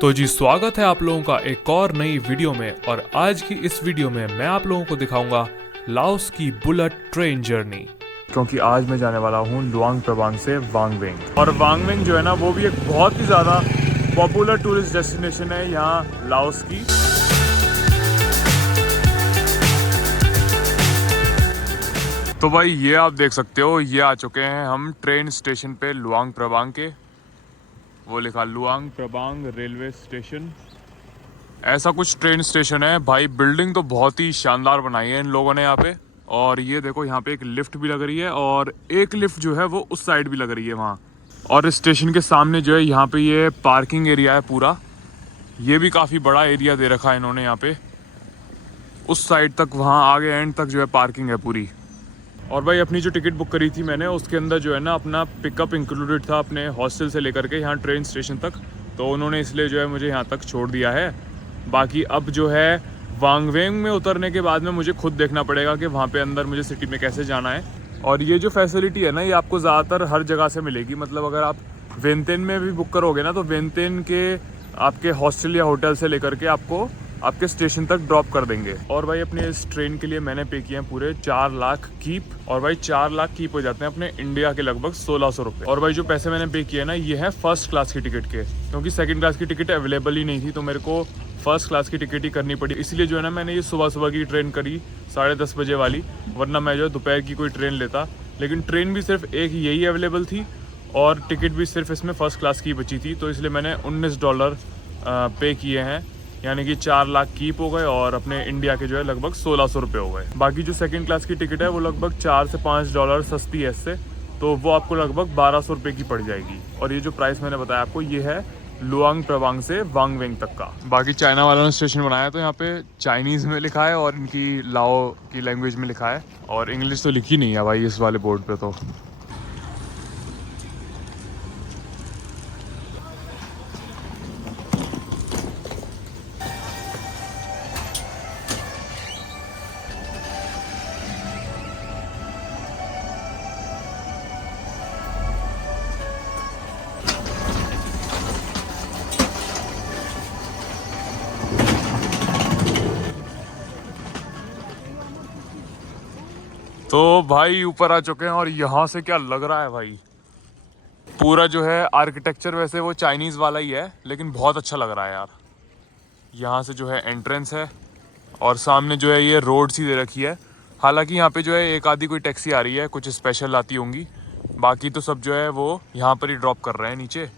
तो जी स्वागत है आप लोगों का एक और नई वीडियो में। और आज की इस वीडियो में मैं आप लोगों को दिखाऊंगा लाओस की बुलेट ट्रेन जर्नी, क्योंकि आज मैं जाने वाला हूँ लुआंग प्रबांग से वांगवेंग। और वांगवेंग जो है ना वो भी एक बहुत ही ज़्यादा पॉपुलर टूरिस्ट डेस्टिनेशन है यहाँ लाओस की। तो भाई ये आप देख सकते हो, ये आ चुके हैं हम ट्रेन स्टेशन पे लुआंग प्रबांग के। वो लिखा लुआंग प्रबांग रेलवे स्टेशन, ऐसा कुछ ट्रेन स्टेशन है भाई। बिल्डिंग तो बहुत ही शानदार बनाई है इन लोगों ने यहाँ पे। और ये देखो यहाँ पे एक लिफ्ट भी लग रही है और एक लिफ्ट जो है वो उस साइड भी लग रही है वहाँ। और स्टेशन के सामने जो है यहाँ पे ये पार्किंग एरिया है पूरा। ये भी काफ़ी बड़ा एरिया दे रखा है इन्होंने यहाँ पे। उस साइड तक वहाँ आगे एंड तक जो है पार्किंग है पूरी। और भाई अपनी जो टिकट बुक करी थी मैंने उसके अंदर जो है ना अपना पिकअप इंक्लूडेड था अपने हॉस्टल से लेकर के यहाँ ट्रेन स्टेशन तक। तो उन्होंने इसलिए जो है मुझे यहाँ तक छोड़ दिया है। बाकी अब जो है वांगवेंग में उतरने के बाद में मुझे खुद देखना पड़ेगा कि वहाँ पे अंदर मुझे सिटी में कैसे जाना है। और ये जो फैसिलिटी है ना ये आपको ज़्यादातर हर जगह से मिलेगी। मतलब अगर आप वेंतेन में भी बुक करोगे ना तो वेंतेन के आपके हॉस्टल या होटल से लेकर के आपको आपके स्टेशन तक ड्रॉप कर देंगे। और भाई अपने इस ट्रेन के लिए मैंने पे किए हैं पूरे 4 लाख कीप। और भाई 4 लाख कीप हो जाते हैं अपने इंडिया के लगभग 1600 रुपये। और भाई जो पैसे मैंने पे किए ना ये है फर्स्ट क्लास की टिकट के, क्योंकि सेकंड क्लास की टिकट अवेलेबल ही नहीं थी तो मेरे को फर्स्ट क्लास की टिकट ही करनी पड़ी। इसलिए जो है ना मैंने ये सुबह सुबह की ट्रेन करी 10:30 बजे वाली, वरना मैं जो है दोपहर की कोई ट्रेन लेता। लेकिन ट्रेन भी सिर्फ एक यही अवेलेबल थी और टिकट भी सिर्फ इसमें फर्स्ट क्लास की बची थी। तो इसलिए मैंने $19 पे किए हैं, यानी कि 4 लाख कीप हो गए और अपने इंडिया के जो है लगभग 1600 रुपये हो गए। बाकी जो सेकंड क्लास की टिकट है वो लगभग $4 से $5 सस्ती है इससे, तो वो आपको लगभग 1200 रुपये की पड़ जाएगी। और ये जो प्राइस मैंने बताया आपको ये है लुआंग प्रबांग से वांगवेंग तक का। बाकी चाइना वालों ने स्टेशन बनाया तो यहाँ पे चाइनीज़ में लिखा है और इनकी लाओ की लैंग्वेज में लिखा है, और इंग्लिश तो लिखी नहीं है भाई इस वाले बोर्ड पे। तो भाई ऊपर आ चुके हैं और यहाँ से क्या लग रहा है भाई, पूरा जो है आर्किटेक्चर वैसे वो चाइनीज़ वाला ही है लेकिन बहुत अच्छा लग रहा है यार। यहाँ से जो है एंट्रेंस है और सामने जो है ये रोड सी दे रखी है। हालांकि यहाँ पे जो है एक आधी कोई टैक्सी आ रही है, कुछ स्पेशल आती होंगी, बाकी तो सब जो है वो यहाँ पर ही ड्रॉप कर रहे हैं नीचे।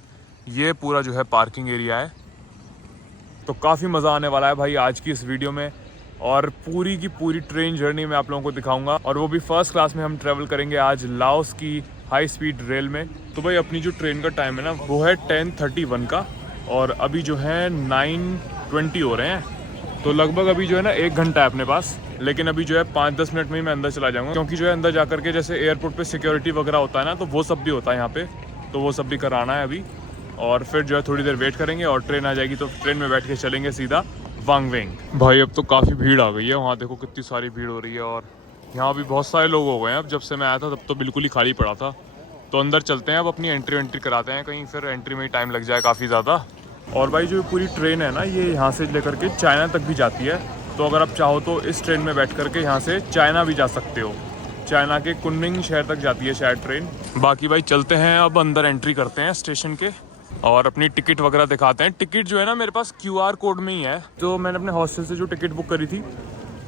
ये पूरा जो है पार्किंग एरिया है। तो काफ़ी मज़ा आने वाला है भाई आज की इस वीडियो में। और पूरी की पूरी ट्रेन जर्नी मैं आप लोगों को दिखाऊंगा, और वो भी फर्स्ट क्लास में हम ट्रैवल करेंगे आज लाओस की हाई स्पीड रेल में। तो भाई अपनी जो ट्रेन का टाइम है ना वो है 10:31 का, और अभी जो है 9:20 हो रहे हैं। तो लगभग अभी जो है ना 1 घंटा है अपने पास। लेकिन अभी जो है 5-10 मिनट में ही मैं अंदर चला जाऊँगा, क्योंकि जो है अंदर जा करके जैसे एयरपोर्ट पर सिक्योरिटी वगैरह होता है ना तो वो सब भी होता है यहाँ पर, तो वो सब भी कराना है अभी। और फिर जो है थोड़ी देर वेट करेंगे और ट्रेन आ जाएगी तो ट्रेन में बैठ के चलेंगे सीधा वांगवेंग। भाई अब तो काफ़ी भीड़ आ गई है, वहाँ देखो कितनी सारी भीड़ हो रही है। और यहाँ भी बहुत सारे लोग हो गए हैं। अब जब से मैं आया था तब तो बिल्कुल ही खाली पड़ा था। तो अंदर चलते हैं, अब अपनी एंट्री कराते हैं, कहीं फिर एंट्री में ही टाइम लग जाए काफ़ी ज़्यादा। और भाई जो पूरी ट्रेन है ना ये यहाँ से लेकर के चाइना तक भी जाती है। तो अगर आप चाहो तो इस ट्रेन में बैठ करके यहाँ से चाइना भी जा सकते हो। चाइना के कुनमिंग शहर तक जाती है शायद ट्रेन। बाकी भाई चलते हैं, अब अंदर एंट्री करते हैं स्टेशन के और अपनी टिकट वगैरह दिखाते हैं। टिकट जो है ना मेरे पास QR कोड में ही है। तो मैंने अपने हॉस्टल से जो टिकट बुक करी थी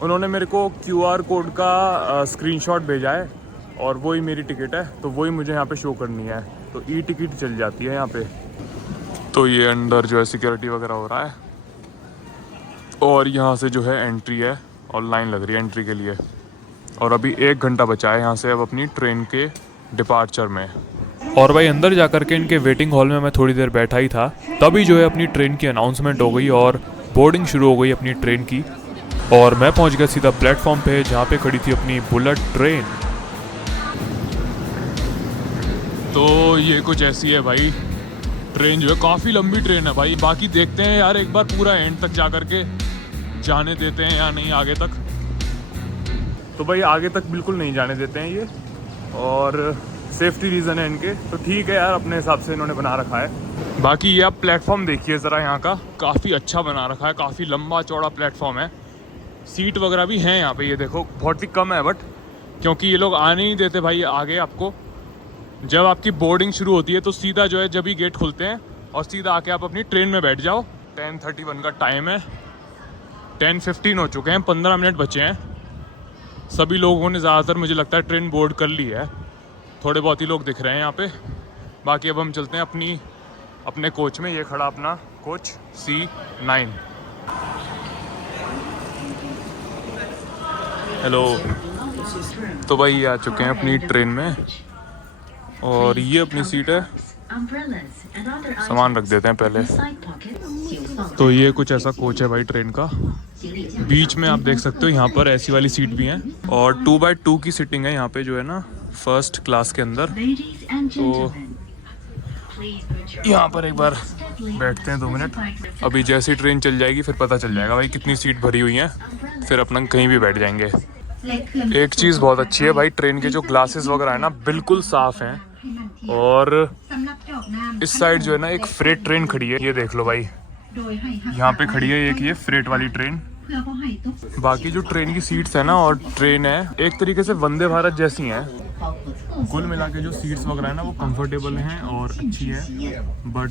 उन्होंने मेरे को QR कोड का स्क्रीनशॉट भेजा है और वही मेरी टिकट है, तो वही मुझे यहाँ पे शो करनी है। तो टिकट चल जाती है यहाँ पे। तो ये अंदर जो है सिक्योरिटी वगैरह हो रहा है और यहाँ से जो है एंट्री है और लाइन लग रही है एंट्री के लिए। और अभी 1 घंटा बचा है यहाँ से अब अपनी ट्रेन के डिपार्चर में। और भाई अंदर जाकर के इनके वेटिंग हॉल में मैं थोड़ी देर बैठा ही था, तभी जो है अपनी ट्रेन की अनाउंसमेंट हो गई और बोर्डिंग शुरू हो गई अपनी ट्रेन की। और मैं पहुंच गया सीधा प्लेटफॉर्म पे जहां पे खड़ी थी अपनी बुलेट ट्रेन। तो ये कुछ ऐसी है भाई ट्रेन, जो है काफ़ी लंबी ट्रेन है भाई। बाकी देखते हैं यार एक बार पूरा एंड तक जा करके जाने देते हैं या नहीं आगे तक। तो भाई आगे तक बिल्कुल नहीं जाने देते हैं ये, और सेफ्टी रीज़न है इनके, तो ठीक है यार, अपने हिसाब से इन्होंने बना रखा है। बाकी ये आप प्लेटफॉर्म देखिए ज़रा यहाँ का, काफ़ी अच्छा बना रखा है, काफ़ी लंबा चौड़ा प्लेटफॉर्म है। सीट वगैरह भी हैं यहाँ पे, ये देखो बहुत ही कम है, बट क्योंकि ये लोग आने नहीं देते भाई आगे आपको। जब आपकी बोर्डिंग शुरू होती है तो सीधा जो है जब ही गेट खुलते हैं और सीधा आके आप अपनी ट्रेन में बैठ जाओ। 10:31 का टाइम है, 10:15 हो चुके हैं, 15 मिनट बचे हैं। सभी लोगों ने ज़्यादातर मुझे लगता है ट्रेन बोर्ड कर ली है, थोड़े बहुत ही लोग दिख रहे हैं यहाँ पे। बाकी अब हम चलते हैं अपने कोच में। ये खड़ा अपना कोच C9। हेलो। तो भाई ये आ चुके हैं अपनी ट्रेन में और ये अपनी सीट है। सामान रख देते हैं पहले। तो ये कुछ ऐसा कोच है भाई ट्रेन का। बीच में आप देख सकते हो यहाँ पर ऐसी वाली सीट भी हैं और 2x2 की सीटिंग है यहाँ पे जो है ना, फर्स्ट क्लास के अंदर। तो यहाँ पर एक बार बैठते हैं 2 मिनट। अभी जैसी ट्रेन चल जाएगी फिर पता चल जाएगा भाई कितनी सीट भरी हुई हैं, फिर अपना कहीं भी बैठ जाएंगे। एक चीज़ बहुत अच्छी है भाई, ट्रेन के जो ग्लासेस वगैरह है ना बिल्कुल साफ़ हैं। और इस साइड जो है ना एक फ्रेट ट्रेन खड़ी है, ये देख लो भाई, यहाँ पे खड़ी है एक ये फ्रेट वाली ट्रेन। बाकी जो ट्रेन की सीट्स है ना और ट्रेन है एक तरीके से वंदे भारत जैसी हैं। कुल मिला के जो सीट्स वगैरह है ना वो कंफर्टेबल हैं और अच्छी है। बट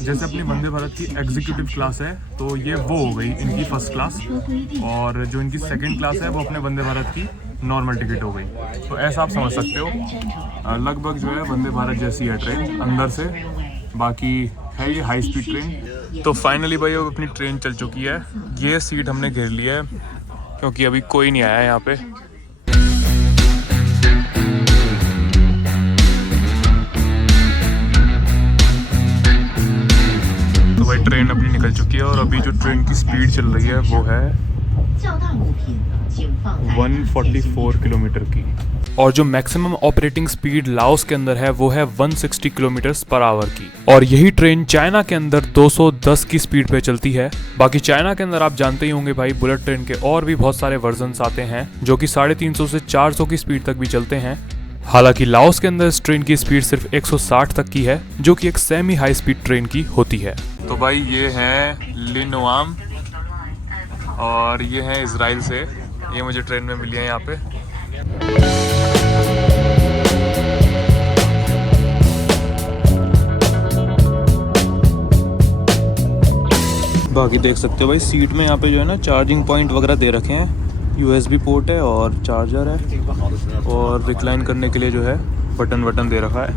जैसे अपनी वंदे भारत की एग्जीक्यूटिव क्लास है तो ये वो हो गई इनकी फर्स्ट क्लास, और जो इनकी सेकंड क्लास है वो अपने वंदे भारत की नॉर्मल टिकट हो गई। तो ऐसा आप समझ सकते हो, लगभग जो है वंदे भारत जैसी है ट्रेन अंदर से। बाकी है ये हाई स्पीड ट्रेन। तो फाइनली भाई अब अपनी ट्रेन चल चुकी है। ये सीट हमने घेर लिया है क्योंकि अभी कोई नहीं आया यहाँ पे। तो भाई ट्रेन अपनी निकल चुकी है और अभी जो ट्रेन की स्पीड चल रही है वो है 144 किलोमीटर की, और जो मैक्सिमम ऑपरेटिंग स्पीड लाओस के अंदर है वो है 160 किलोमीटर पर आवर की। और यही ट्रेन चाइना के अंदर 210 की स्पीड पे चलती है। बाकी चाइना के अंदर आप जानते ही होंगे भाई बुलेट ट्रेन के और भी बहुत सारे वर्जन्स आते हैं जो कि 350 से 400 की स्पीड तक भी चलते हैं। हालांकि लाओस के अंदर इस ट्रेन की स्पीड सिर्फ 160 तक की है, जो कि एक सेमी हाई स्पीड ट्रेन की होती है। तो भाई ये है लिनोआम और ये है इजराइल से, ये मुझे ट्रेन में मिली है यहाँ पे। बाकी देख सकते हो भाई सीट में यहाँ पे जो है ना चार्जिंग पॉइंट वगैरह दे रखे हैं, USB पोर्ट है और चार्जर है, और रिक्लाइन करने के लिए जो है बटन दे रखा है।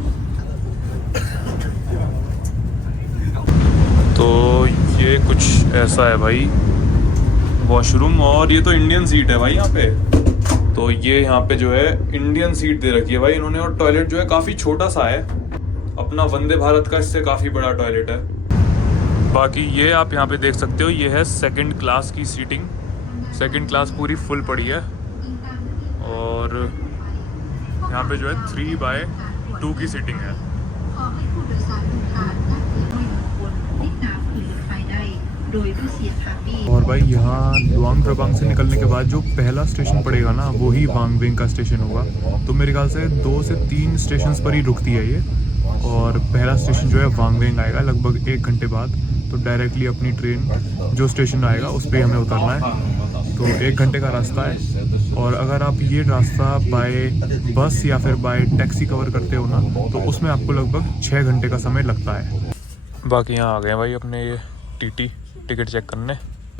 तो ये कुछ ऐसा है भाई वॉशरूम, और ये तो इंडियन सीट है भाई यहाँ पे। तो ये यहाँ पे जो है इंडियन सीट दे रखी है भाई इन्होंने, और टॉयलेट जो है काफ़ी छोटा सा है, अपना वंदे भारत का इससे काफ़ी बड़ा टॉयलेट है। बाकी ये आप यहाँ पे देख सकते हो, ये है सेकंड क्लास की सीटिंग। सेकंड क्लास पूरी फुल पड़ी है, और यहाँ पे जो है 3x2 की सीटिंग है। और भाई यहाँ लुआंग प्रबांग से निकलने के बाद जो पहला स्टेशन पड़ेगा ना वो ही वांगवेंग का स्टेशन होगा। तो मेरे ख्याल से 2 से 3 स्टेशन पर ही रुकती है ये, और पहला स्टेशन जो है वांगवेंग आएगा लगभग 1 घंटे बाद। तो डायरेक्टली अपनी ट्रेन जो स्टेशन आएगा उस पर हमें उतरना है। तो 1 घंटे का रास्ता है, और अगर आप ये रास्ता बाय बस या फिर बाय टैक्सी कवर करते हो ना तो उसमें आपको लगभग 6 घंटे का समय लगता है। बाकी यहाँ आ गए भाई अपने ये TT टिकट चेक करने।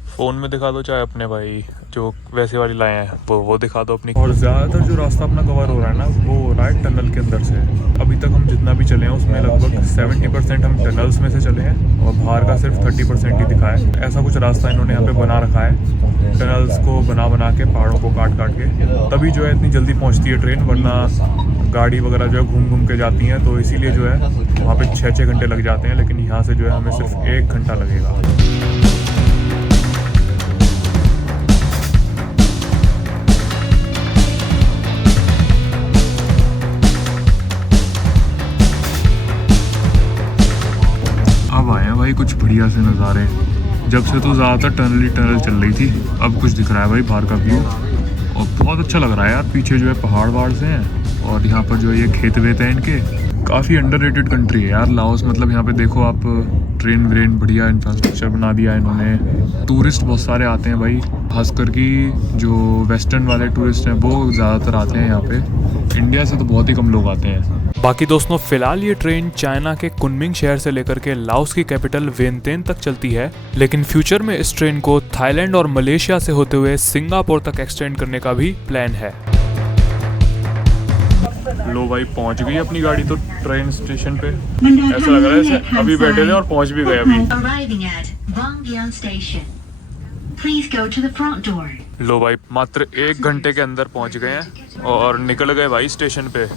फ़ोन में दिखा दो चाहे अपने भाई जो वैसे वाली लाए हैं वो दिखा दो अपनी। और ज़्यादातर जो रास्ता अपना कवर हो रहा है ना वो हो रहा है टनल के अंदर से। अभी तक हम जितना भी चले हैं उसमें लगभग 70% हम टनल्स में से चले हैं, और बाहर का सिर्फ 30% ही दिखा है। ऐसा कुछ रास्ता इन्होंने यहाँ पे बना रखा है, टनल्स को बना के पहाड़ों को काट के, तभी जो है इतनी जल्दी पहुँचती है ट्रेन, वरना गाड़ी वगैरह जो है घूम के जाती हैं। तो इसीलिए जो है वहाँ पे 6 घंटे लग जाते हैं, लेकिन यहाँ से जो है हमें सिर्फ 1 घंटा लगेगा। अब आए हैं भाई कुछ बढ़िया से नज़ारे। जब से तो ज़्यादातर टनल चल रही थी, अब कुछ दिख रहा है भाई बाहर का व्यू, और बहुत अच्छा लग रहा है यार। पीछे जो है पहाड़ से हैं और यहाँ पर जो ये खेत वेत हैं इनके, काफ़ी अंडररेटेड कंट्री है यार लाओस। मतलब यहाँ पे देखो आप, ट्रेन व्रेन बढ़िया इंफ्रास्ट्रक्चर बना दिया है इन्होंने। टूरिस्ट बहुत सारे आते हैं भाई, खासकर कि जो वेस्टर्न वाले टूरिस्ट हैं वो ज़्यादातर आते हैं यहाँ पे। इंडिया से तो बहुत ही कम लोग आते हैं। बाकी दोस्तों फिलहाल ये ट्रेन चाइना के कुनमिंग शहर से लेकर के लाओस की कैपिटल वियंतियन तक चलती है, लेकिन फ्यूचर में इस ट्रेन को थाईलैंड और मलेशिया से होते हुए सिंगापुर तक एक्सटेंड करने का भी प्लान है। लो भाई पहुंच गई अपनी गाड़ी तो ट्रेन स्टेशन पे। ऐसा लग रहा है जैसे अभी बैठे थे और पहुंच भी गए अभी। लो भाई मात्र 1 घंटे के अंदर पहुंच गए हैं और निकल गए भाई स्टेशन पे।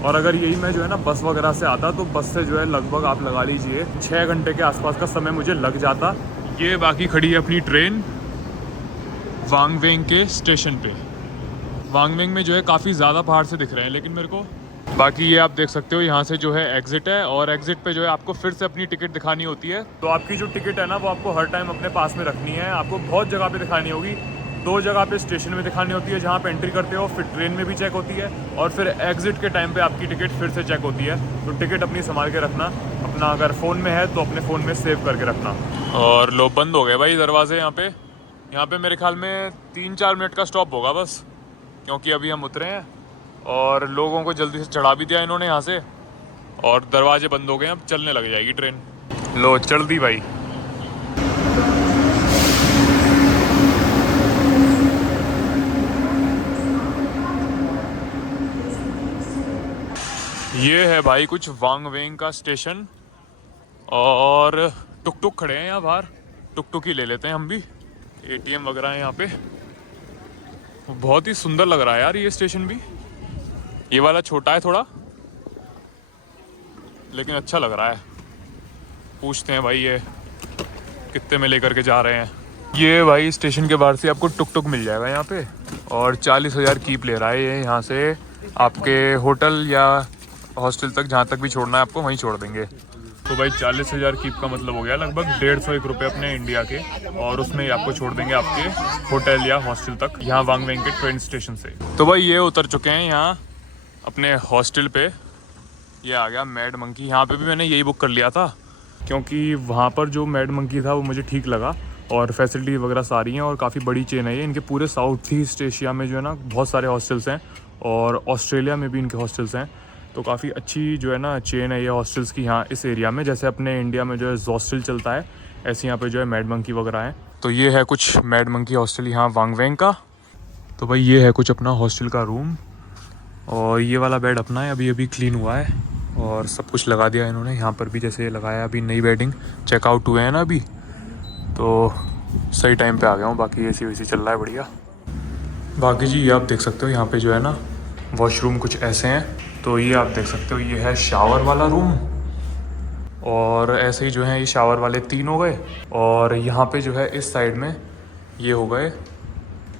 और अगर यही मैं जो है ना बस वगैरह से आता तो बस से जो है लगभग आप लगा लीजिए 6 घंटे के आसपास का समय मुझे लग जाता। ये बाकी खड़ी है अपनी ट्रेन वांगवेंग के स्टेशन पे। वांगवेंग में जो है काफ़ी ज़्यादा पहाड़ से दिख रहे हैं, लेकिन मेरे को बाकी ये आप देख सकते हो यहाँ से जो है एग्जिट है, और एग्जिट पे जो है आपको फिर से अपनी टिकट दिखानी होती है। तो आपकी जो टिकट है ना वो आपको हर टाइम अपने पास में रखनी है। आपको बहुत जगह पे दिखानी होगी, 2 जगह पे स्टेशन में दिखानी होती है जहाँ पे एंट्री करते हो, फिर ट्रेन में भी चेक होती है, और फिर एग्जिट के टाइम पे आपकी टिकट फिर से चेक होती है। तो टिकट अपनी संभाल के रखना, अपना अगर फ़ोन में है तो अपने फ़ोन में सेव करके रखना। और लो बंद हो गए भाई दरवाजे यहाँ पे मेरे ख्याल में 3-4 मिनट का स्टॉप होगा बस, क्योंकि अभी हम उतरे हैं और लोगों को जल्दी से चढ़ा भी दिया इन्होंने यहाँ से, और दरवाजे बंद हो गए हैं। अब चलने लग जाएगी ट्रेन। लो चल दी भाई। ये है भाई कुछ वांगवेंग का स्टेशन, और टुक टुक खड़े हैं यहाँ बाहर। टुक टुक ही ले लेते हैं हम भी। ATM वगैरह है यहाँ पे। बहुत ही सुंदर लग रहा है यार ये स्टेशन भी। ये वाला छोटा है थोड़ा, लेकिन अच्छा लग रहा है। पूछते हैं भाई ये कितने में लेकर के जा रहे हैं। ये भाई स्टेशन के बाहर से आपको टुक टुक मिल जाएगा यहाँ पे, और 40,000 कीप ले रहा है ये यहाँ से आपके होटल या हॉस्टल तक, जहाँ तक भी छोड़ना है आपको वहीं छोड़ देंगे। तो भाई 40,000 कीप का मतलब हो गया लगभग 150 रुपये अपने इंडिया के, और उसमें आपको छोड़ देंगे आपके होटल या हॉस्टल तक, यहाँ वांगवेंग के ट्रेन स्टेशन से। तो भाई ये उतर चुके हैं यहाँ अपने हॉस्टल पे। ये आ गया मैड मंकी। यहाँ पे भी मैंने यही बुक कर लिया था, क्योंकि वहाँ पर जो मैड मंकी था वो मुझे ठीक लगा, और फैसिलिटी वगैरह सारी हैं, और काफ़ी बड़ी चेन है ये। इनके पूरे साउथ ईस्ट एशिया में जो है ना बहुत सारे हॉस्टल्स हैं, और ऑस्ट्रेलिया में भी इनके हॉस्टल्स हैं। तो काफ़ी अच्छी जो है ना चेन है ये हॉस्टल्स की यहाँ इस एरिया में। जैसे अपने इंडिया में जो है हॉस्टल चलता है, ऐसे यहाँ पे जो है मैड मंकी वगैरह है। तो ये है कुछ मैड मंकी हॉस्टल यहाँ वांगवेंग का। तो भाई ये है कुछ अपना हॉस्टल का रूम, और ये वाला बेड अपना है, अभी अभी क्लीन हुआ है और सब कुछ लगा दिया इन्होंने। यहाँ पर भी जैसे लगाया अभी नई बेडिंग, चेकआउट हुए हैं ना अभी, तो सही टाइम पे आ गया हूँ। बाकी AC वैसी चल रहा है बढ़िया। बाकी जी ये आप देख सकते हो यहाँ पे जो है ना वॉशरूम कुछ ऐसे हैं। तो ये आप देख सकते हो ये है शावर वाला रूम, और ऐसे ही जो है ये शावर वाले 3 हो गए, और यहाँ पे जो है इस साइड में ये हो गए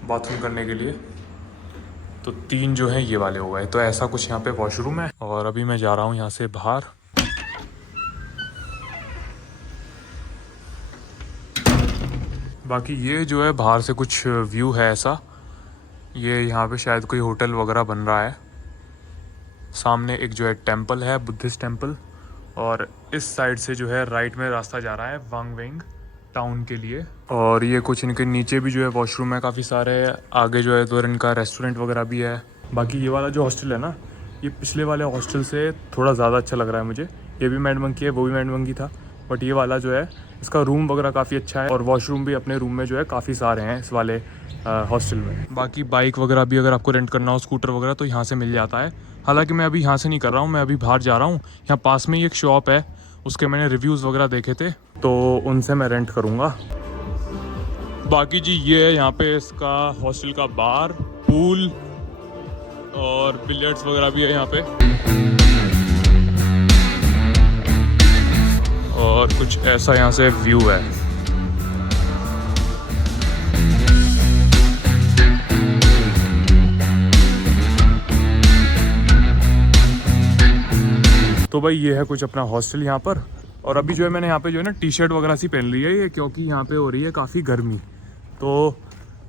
बाथरूम करने के लिए। तो 3 जो हैं ये वाले हो गए। तो ऐसा कुछ यहाँ पे वॉशरूम है, और अभी मैं जा रहा हूँ यहाँ से बाहर। बाकी ये जो है बाहर से कुछ व्यू है ऐसा। ये यहाँ पे शायद कोई होटल वगैरह बन रहा है। सामने एक जो है टेंपल है, बुद्धिस्ट टेंपल, और इस साइड से जो है राइट में रास्ता जा रहा है वांगवेंग टाउन के लिए। और ये कुछ इनके नीचे भी जो है वॉशरूम है काफ़ी सारे। आगे जो है तो इनका रेस्टोरेंट वगैरह भी है। बाकी ये वाला जो हॉस्टल है ना, ये पिछले वाले हॉस्टल से थोड़ा ज़्यादा अच्छा लग रहा है मुझे। ये भी मैड मंकी है, वो भी मैड मंकी था, बट ये वाला जो है इसका रूम वगैरह काफ़ी अच्छा है, और वॉशरूम भी अपने रूम में जो है काफ़ी सारे हैं इस वाले हॉस्टल में। बाकी बाइक वगैरह भी अगर आपको रेंट करना हो, स्कूटर वगैरह, तो यहाँ से मिल जाता है। हालांकि मैं अभी यहाँ से नहीं कर रहा हूँ, मैं अभी बाहर जा रहा हूँ। यहाँ पास में ही एक शॉप है, उसके मैंने रिव्यूज़ वगैरह देखे थे, तो उनसे मैं रेंट करूँगा। बाकी जी ये है यहाँ पे इसका हॉस्टल का बार, पूल और बिलियर्ड्स वगैरह भी है यहाँ पे, और कुछ ऐसा यहाँ से व्यू है। तो भाई ये है कुछ अपना हॉस्टल यहाँ पर। और अभी जो है मैंने यहाँ पे जो है ना टी-शर्ट वगैरह सी पहन ली है ये, क्योंकि यहाँ पे हो रही है काफ़ी गर्मी। तो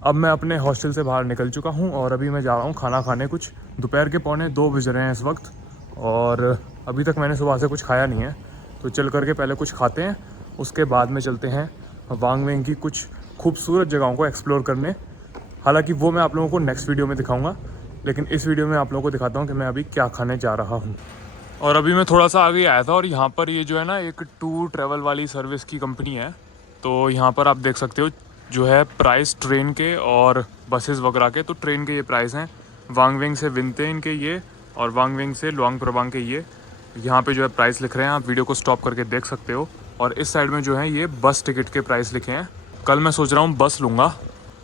अब मैं अपने हॉस्टल से बाहर निकल चुका हूँ और अभी मैं जा रहा हूँ खाना खाने। कुछ दोपहर के 1:45 बज रहे हैं इस वक्त और अभी तक मैंने सुबह से कुछ खाया नहीं है, तो चल करके पहले कुछ खाते हैं, उसके बाद में चलते हैं वांग वेंग की कुछ खूबसूरत जगहों को एक्सप्लोर करने। हालांकि वो मैं आप लोगों को नेक्स्ट वीडियो में दिखाऊंगा, लेकिन इस वीडियो में आप लोगों को दिखाता हूँ कि मैं अभी क्या खाने जा रहा हूँ। और अभी मैं थोड़ा सा आगे आया था और यहाँ पर ये जो है ना एक टूर ट्रैवल वाली सर्विस की कंपनी है। तो यहाँ पर आप देख सकते हो जो है प्राइस ट्रेन के और बसेस वगैरह के। तो ट्रेन के ये प्राइस हैं, वांग वेंग से विंतेन के ये और वांग वेंग से लुआंग प्रबांग के ये। यहाँ पे जो है प्राइस लिख रहे हैं, आप वीडियो को स्टॉप करके देख सकते हो। और इस साइड में जो है ये बस टिकट के प्राइस लिखे हैं। कल मैं सोच रहा हूँ बस लूँगा,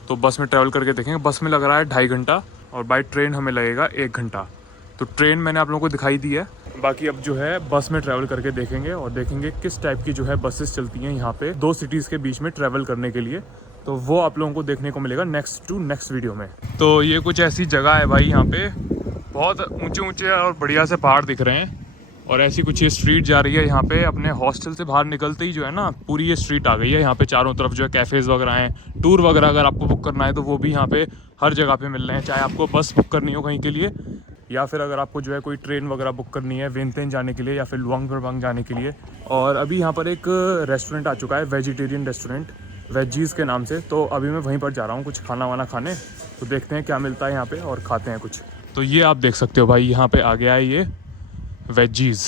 तो बस में ट्रैवल करके देखेंगे। बस में लग रहा है 2.5 घंटा और बाई ट्रेन हमें लगेगा 1 घंटा। तो ट्रेन मैंने आप लोगों को दिखाई दी है, बाकी अब जो है बस में ट्रैवल करके देखेंगे और देखेंगे किस टाइप की जो है बसेस चलती हैं यहाँ पे 2 सिटीज़ के बीच में ट्रैवल करने के लिए। तो वो आप लोगों को देखने को मिलेगा नेक्स्ट वीडियो में। तो ये कुछ ऐसी जगह है भाई, यहाँ पे बहुत ऊंचे ऊंचे और बढ़िया से पहाड़ दिख रहे हैं और ऐसी कुछ ये स्ट्रीट जा रही है यहाँ पे। अपने हॉस्टल से बाहर निकलते ही जो है ना पूरी ये स्ट्रीट आ गई है। यहाँ पे चारों तरफ जो है कैफ़ेज़ वगैरह हैं। टूर वगैरह अगर आपको बुक करना है तो वो भी यहाँ पे हर जगह पे मिल रहे हैं, चाहे आपको बस बुक करनी हो कहीं के लिए या फिर अगर आपको जो है कोई ट्रेन वगैरह बुक करनी है विंतेन जाने के लिए या फिर लुआंग प्रबांग जाने के लिए। और अभी यहाँ पर एक रेस्टोरेंट आ चुका है, वेजिटेरियन रेस्टोरेंट वेजीज़ के नाम से। तो अभी मैं वहीं पर जा रहा हूँ कुछ खाना वाना खाने, तो देखते हैं क्या मिलता है यहाँ पे और खाते हैं कुछ। तो ये आप देख सकते हो भाई, यहाँ पे आ गया है ये वेजीज़।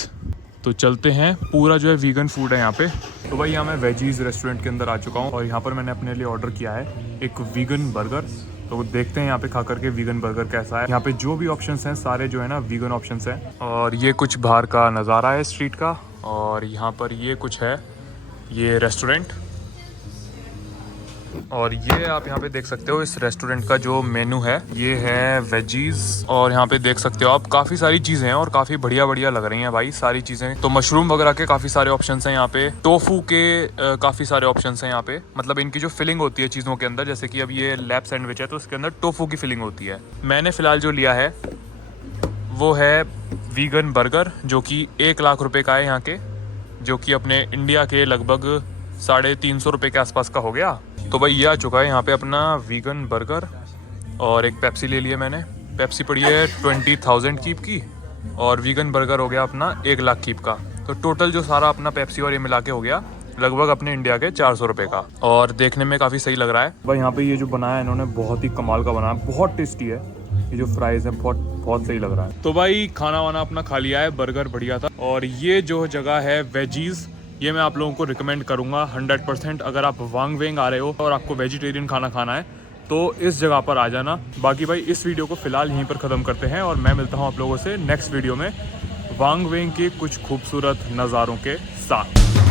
तो चलते हैं, पूरा जो है वीगन फूड है यहाँ पे। तो भाई यहाँ मैं वेजीज़ रेस्टोरेंट के अंदर आ चुका हूँ और यहाँ पर मैंने अपने लिए ऑर्डर किया है एक वीगन बर्गर। तो देखते हैं यहाँ पे खा करके वीगन बर्गर कैसा है। यहाँ पे जो भी ऑप्शंस हैं सारे जो है ना वीगन ऑप्शंस हैं। और ये कुछ बाहर का नज़ारा है स्ट्रीट का। और यहाँ पर ये कुछ है ये रेस्टोरेंट। और ये आप यहाँ पे देख सकते हो इस रेस्टोरेंट का जो मेनू है ये है वेजीज़। और यहाँ पे देख सकते हो आप काफ़ी सारी चीज़ें हैं और काफ़ी बढ़िया बढ़िया लग रही हैं भाई सारी चीज़ें। तो मशरूम वगैरह के काफ़ी सारे ऑप्शंस हैं यहाँ पे, टोफू के काफ़ी सारे ऑप्शंस हैं यहाँ पे। मतलब इनकी जो फिलिंग होती है चीज़ों के अंदर, जैसे कि अब ये लैब सैंडविच है तो उसके अंदर टोफू की फिलिंग होती है। मैंने फ़िलहाल जो लिया है वो है वीगन बर्गर, जो कि 1 लाख रुपये का है यहाँ के, जो कि अपने इंडिया के लगभग 350 रुपये के आसपास का हो गया। तो भाई ये आ चुका है यहाँ पे अपना वीगन बर्गर। और एक पेप्सी ले लिया मैंने, पेप्सी पड़ी है 20,000 कीप की और वीगन बर्गर हो गया अपना 1 लाख कीप का। तो टोटल जो सारा अपना पेप्सी और ये मिला के हो गया लगभग अपने इंडिया के 400 रुपये का। और देखने में काफ़ी सही लग रहा है भाई। यहाँ पे ये जो बनाया है इन्होंने बहुत ही कमाल का बनाया, बहुत टेस्टी है। ये जो फ्राइज़ है बहुत सही लग रहा है। तो भाई खाना वाना अपना खा लिया है, बर्गर बढ़िया था। और ये जो जगह है वेजीज़, ये मैं आप लोगों को रिकमेंड करूंगा 100%। अगर आप वांग वेंग आ रहे हो और आपको वेजिटेरियन खाना खाना है तो इस जगह पर आ जाना। बाकी भाई इस वीडियो को फिलहाल यहीं पर ख़त्म करते हैं और मैं मिलता हूं आप लोगों से नेक्स्ट वीडियो में वांग वेंग के कुछ खूबसूरत नज़ारों के साथ।